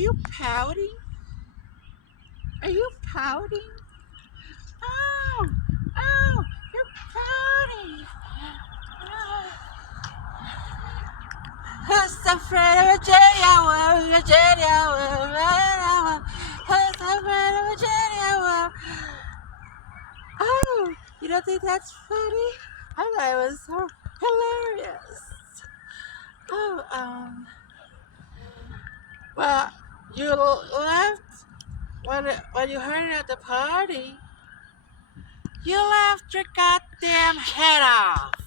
you pouting? Are you pouting? Oh, oh, you're pouting. Who's afraid of Virginia? Who's afraid of Virginia? Oh, you don't think that's funny? I thought it was so hilarious. Oh, well, you left when you heard it at the party. You laughed your goddamn head off.